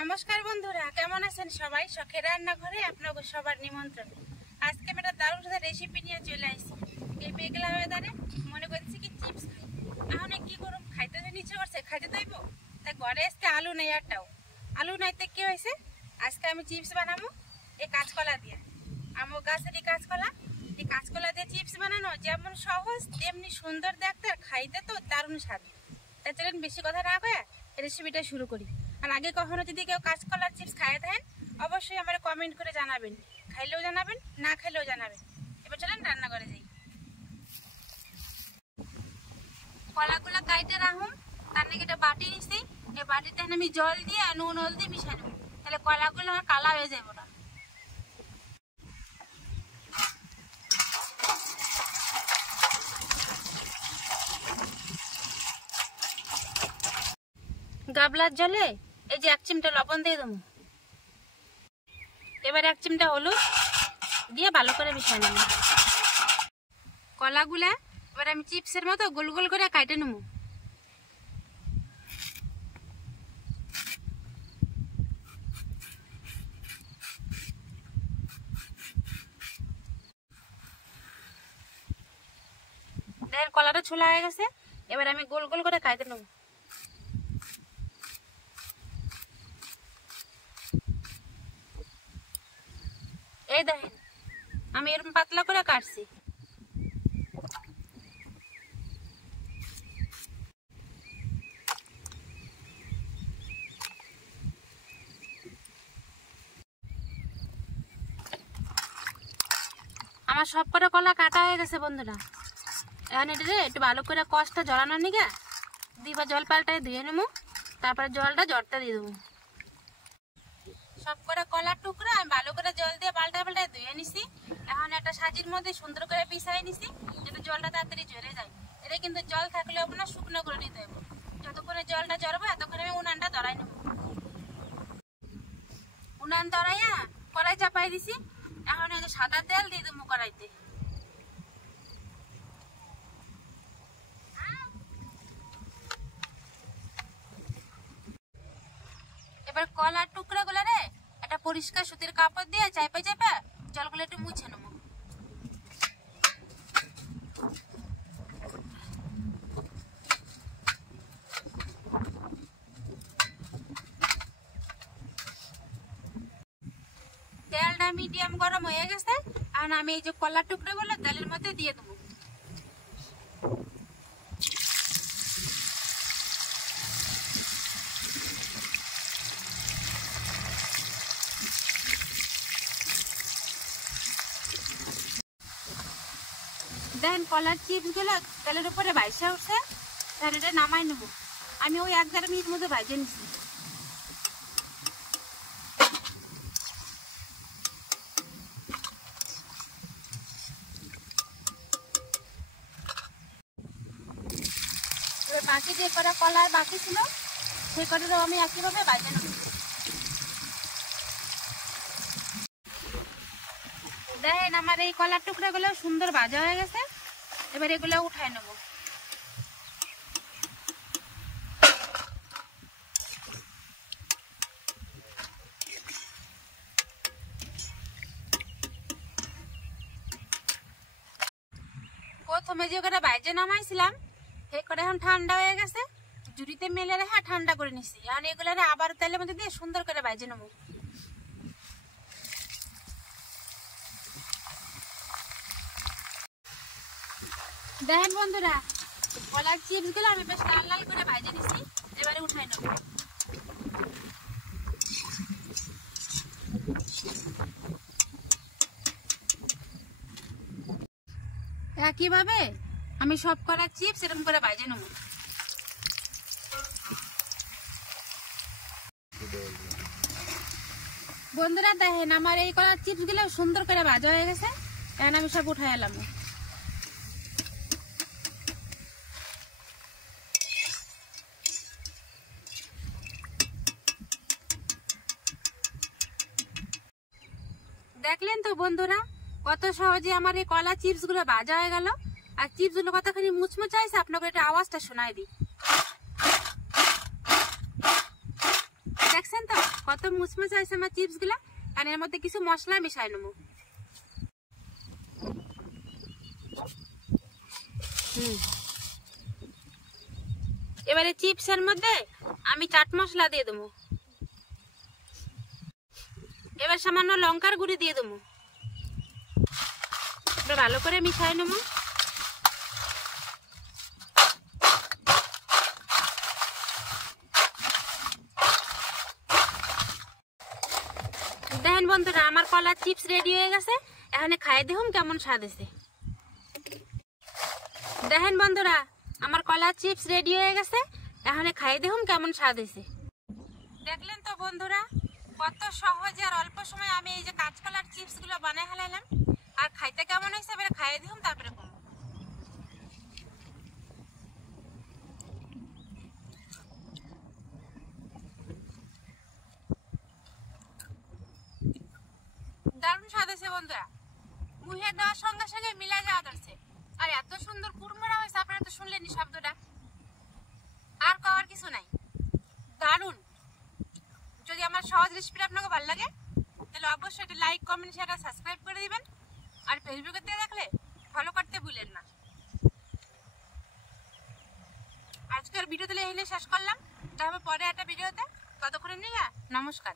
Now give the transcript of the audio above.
নমস্কার বন্ধুরা, কেমন আছেন সবাই? শখের রান্নাঘরে আপনাদের সবার নিমন্ত্রণ। আজকে আমি একটা দারুণ সাথে রেসিপি নিয়ে চলে আসছি। এই মেঘলা ওয়েদারে মনে করছি কি চিপস খাই। এখন কি করুম, খাইতে যে ইচ্ছে করছে, খাইতে দেব। তাই ঘরে আজকে আলু নেই, একটাও আলু নাইতে কি হয়েছে, আজকে আমি চিপস বানাবো এই কাঁচকলা দিয়ে। আমার গাছের এই কাঁচকলা দিয়ে চিপস বানানো যেমন সহজ তেমনি সুন্দর দেখতে, আর খাইতে তো দারুণ স্বাদ। তাই চলেন বেশি কথা না কয়ে রেসিপিটা শুরু করি। আর আগে কখনো যদি কেউ কাঁচকলার চিপস খাইয়ে থাকেন অবশ্যই আমার কমেন্ট করে জানাবেন, খাইলেও জানাবেন, না খাইলেও জানাবেন। এবার চলেন রান্না করে যাই। কলাগুলো কাইটে রাখুন, তার নাকি একটা বাটি নিচ্ছি। এই বাটিতে আমি জল দিয়ে নুন হলদি মিশাই নেব, তাহলে কলাগুলো আমার কালা হয়ে যাবো না। গাবলার জলে এই যে 1 চিমটা লবণ দিয়ে দেবো। এবার 1 চিমটা হলুদ দিয়ে ভালো করে মিশিয়ে নেব। কলাগুলা এবার আমি চিপসের মতো গোল গোল করে কাটে নেব। দেখেন কলাটা ছোলা হয়ে গেছে, এবার আমি গোল গোল করে কাটে নেব। এই দেখেন আমি এরকম পাতলা করে কাটছি। আমার সব করে কলা কাটা হয়ে গেছে বন্ধুরা। এখন এটা একটু ভালো করে কষটা জড়ানোর নিগে দিবা, জল পাল্টায় ধুয়ে নেব, তারপরে জলটা জড়তে দিয়ে দেবো। সব করে কলার টুকরা আমি ভালো করে জল দিয়ে পাল্টায় পাল্টায় ধুয়ে নিছি। এখন একটা সাজির মধ্যে সুন্দর করে পিছাই নিছি যাতে জলটা তাড়াতাড়ি ঝরে যায়। এটা কিন্তু জল থাকলে হবে না, শুকনো করে নিতে হবে। যতক্ষণে জলটা ঝরবে ততক্ষণ আমি উনানটা ধরাই নেব। উনান ধরাইয়া কড়াই চাপাই দিছি। এখন এই যে সাদা তেল দিয়ে দেবো কড়াইতে। এবার কলার টুকরা গুলো রে একটা পরিষ্কার সুতির কাপড় দিয়ে চাপে চাপে জলগুলো একটু মুছে নেবো। তেলটা মিডিয়াম গরম হয়ে গেছে, আর আমি এই যে কলার টুকরা গুলো তেলের মধ্যে দিয়ে দেবো। দেখেন কলার চিপস গুলো তেলের উপরে ভাইসা উঠছে, তাহলে এটা নামাই নেব। আমি ওই 1-1.5 মিনিট মতো ভাজে নিচ্ছি। এবার বাকি যে কটা কলার বাকি ছিল সেই কটাও আমি একইভাবে ভাজে নেব। দেখেন আমার এই কলার টুকরা গুলো সুন্দর ভাজা হয়ে গেছে, এবার এগুলো উঠাই নেব। প্রথমে যে কটা ভাজে নামাইছিলাম সেই কটা এখন ঠান্ডা হয়ে গেছে, জুড়িতে মেলে রেখে ঠান্ডা করে নিছি। আর এগুলো আবার তেলের মধ্যে দিয়ে সুন্দর করে ভাজে নেব। দেখেন বন্ধুরা কলার চিপস গুলো আমি বেশ লাল লাল করে ভাজে নিছি, এবারে উঠাই নেব। একইভাবে আমি সব কলার চিপস এরকম করে ভাজে নেব। বন্ধুরা দেখেন আমার এই কলার চিপস গুলো সুন্দর করে ভাজা হয়ে গেছে, এখন আমি সব উঠাই এলাম। দেখলেন তো বন্ধুরা কত সহজে আমার এই কলা চিপস গুলো ভাজা হয়ে গেল। আর চিপস গুলো কতখানি মুচমুচে আছে আপনাকে একটা আওয়াজটা শোনাই দিই। দেখছেন তো? কত মুচমুচে হয়েছে আমার চিপস গুলা। আর এর মধ্যে কিছু মশলা মিশাই নেবো। এবারে চিপসের মধ্যে আমি চাট মশলা দিয়ে দেবো। এবার সামান্য লঙ্কার গুঁড়ি দিয়ে দেবো। ভালো করে মিশাই নেবো। দেখেন বন্ধুরা, আমার কলার চিপস রেডি হয়ে গেছে। এখন খাই দেখুন কেমন স্বাদ হয়েছে। দেখেন বন্ধুরা, আমার কলার চিপস রেডি হয়ে গেছে। এখন খাই দেখুন কেমন স্বাদ হয়েছে। দেখলেন তো বন্ধুরা, কত সহজে আর অল্প সময় আমি এই যে কাঁচকলার চিপস গুলো বানাই ফেলাইলাম। আর খাইতে কেমন হয়েছে এবারে খাই দেখুন, তারপরে কম। দারুণ স্বাদ হয়েছে বন্ধুরা, মুখে দেওয়ার সঙ্গে সঙ্গে মিলা যাওয়া যাচ্ছে। আর এত সুন্দর কুড়মুড়া হয়েছে, আপনারা তো শুনলেনি শব্দটা, আর কওয়ার কিছু নাই। দারুণ। যদি আমার সহজ রেসিপিটা আপনাকে ভালো লাগে তাহলে অবশ্যই এটা লাইক, কমেন্ট, শেয়ার, সাবস্ক্রাইব করে দিবেন। আর ফেসবুকে দেখলে ফলো করতে ভুলেন না। আজকের ভিডিও তাহলে এখানে শেষ করলাম। তারপর পরে একটা ভিডিওতে, ততক্ষণে নিয়ে নমস্কার।